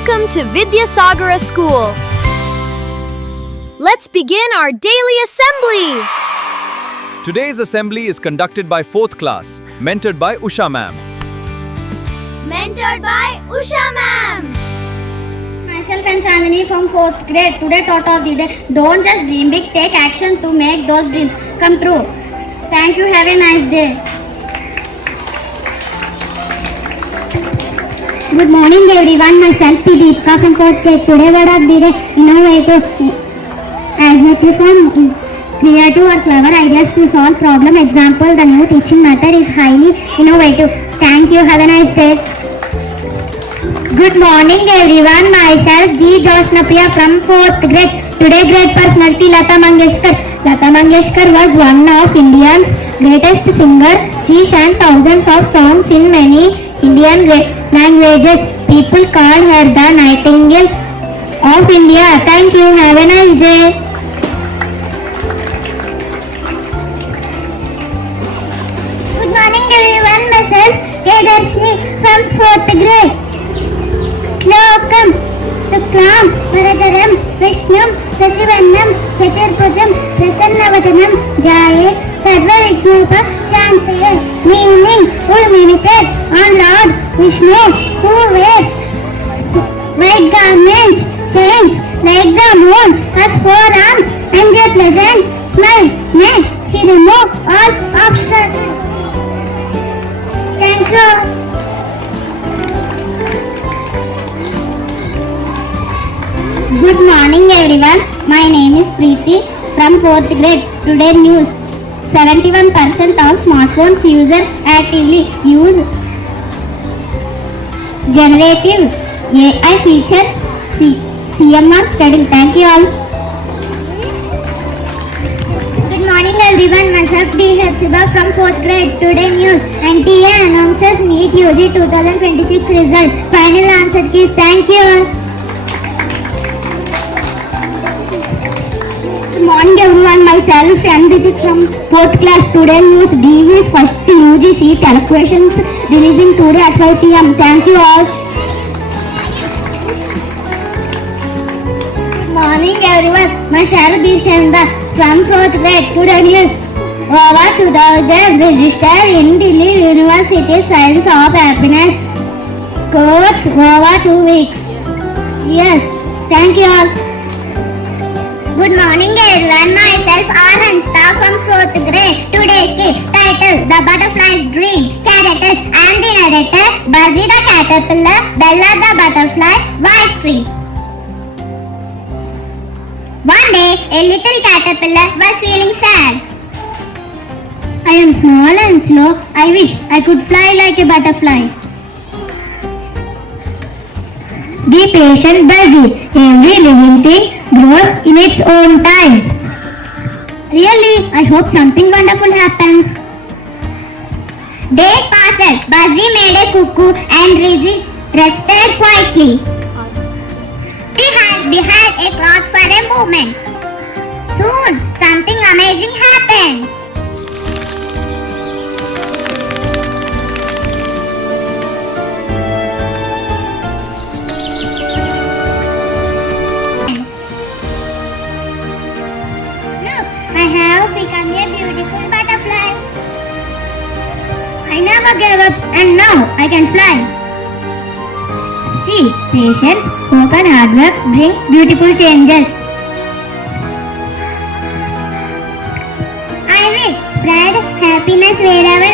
Welcome to Vidyasagara School. Let's begin our daily assembly. Today's assembly is conducted by 4th class, mentored by Usha Mam. Mentored by Usha Mam. Myself and Chandini from 4th grade. Today thought of the day. Don't just dream big, take action to make those dreams come true. Thank you. Have a nice day. Good morning everyone. Myself Deepika from 4th grade. Today word of the day. Innovative. Adjective from creative or clever ideas to solve problem. Example, the new teaching method is highly innovative. Thank you. Have a nice day. Good morning everyone. Myself G. Josnapriya from 4th grade. Today great personality Lata Mangeshkar. Lata Mangeshkar was one of India's greatest singer. She sang thousands of songs in many Indian languages. People call her the Nightingale of India. Thank you. Have a nice day. Good morning everyone. Myself K. Darshini from 4th grade. Slokam Suklam Varadaram Vishnum Sasivannam Chaturpujam Prasannavatanam Jaye Sarvarigrupa Shantaye. Meaning, who meditate on Lord Vishnu, who wears white garments, shines like the moon, has 4 arms and a pleasant smile. May he remove all obstacles. Thank you. Good morning everyone. My name is Preeti from 4th grade. Today news. 71% of smartphones users actively use generative AI features. CMR study. Thank you all. Good morning everyone. Myself D. Hepzibah from 4th grade. Today news. NTA announces NEET UG 2026 result. Final answer keys. Thank you all. Good morning everyone. Myself Anviti from 4th class. Today news. DV's first UG seat allocations releasing today at 5 p.m. Thank you all. Good morning everyone. Myself B. Chanda from 4th grade. Today news. Over 2000 registered in Delhi University Science of Happiness course over 2 weeks. Yes. Thank you all. Good morning everyone. Myself Arhansta from 4th grade. Today's key title The Butterfly's Dream. Characters and the narrator Buzzy the Caterpillar, Bella the Butterfly, White Tree. One day a little caterpillar was feeling sad. I am small and slow. I wish I could fly like a butterfly. Be patient, Buzzy. Every living thing grows in its own time. Really, I hope something wonderful happens. Day passed. Buzzy made a cuckoo and rested quietly. Behind a cloth for a moment. Soon, something amazing happened. I have become a beautiful butterfly. I never gave up and now I can fly. See, patience, hope and hard work bring beautiful changes. I will spread happiness wherever